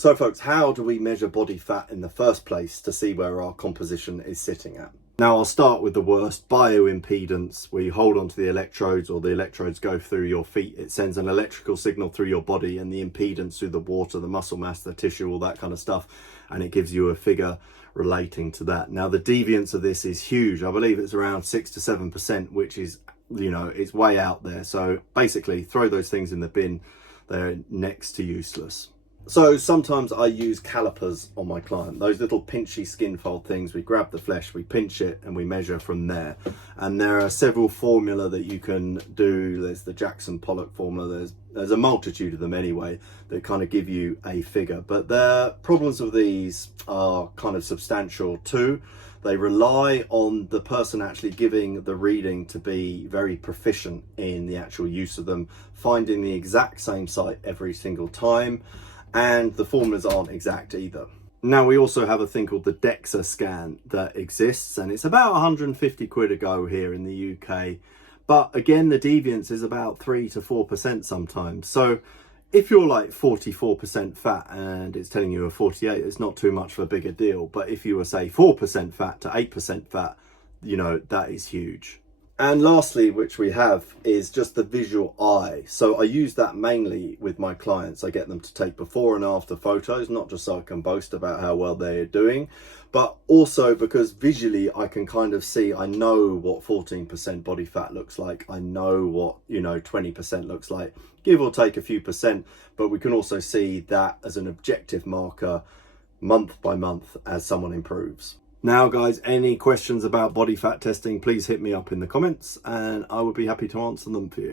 So folks, how do we measure body fat in the first place to see where our composition is sitting at? Now I'll start with the worst, bioimpedance, where you hold onto the electrodes or the electrodes go through your feet. It sends an electrical signal through your body and the impedance through the water, the muscle mass, the tissue, all that kind of stuff. And it gives you a figure relating to that. Now the deviance of this is huge. I believe it's around 6 to 7%, which is, you know, it's way out there. So basically throw those things in the bin. They're next to useless. So sometimes I use calipers on my client, those little pinchy skin fold things. We grab the flesh, we pinch it and we measure from there. And there are several formula that you can do. There's the Jackson Pollock formula. There's a multitude of them anyway that kind of give you a figure. But the problems with these are kind of substantial too. They rely on the person actually giving the reading to be very proficient in the actual use of them, finding the exact same site every single time. And the formulas aren't exact either. Now we also have a thing called the DEXA scan that exists, and it's about 150 quid a go here in the UK. But again, the deviance is about 3 to 4% sometimes. So if you're like 44% fat and it's telling you a 48, it's not too much of a bigger deal. But if you were say 4% fat to 8% fat, you know, that is huge. And lastly, which we have, is just the visual eye. So I use that mainly with my clients. I get them to take before and after photos, not just so I can boast about how well they're doing, but also because visually I can kind of see, I know what 14% body fat looks like. I know what, 20% looks like, give or take a few percent, but we can also see that as an objective marker month by month as someone improves. Now guys, any questions about body fat testing, please hit me up in the comments and I would be happy to answer them for you.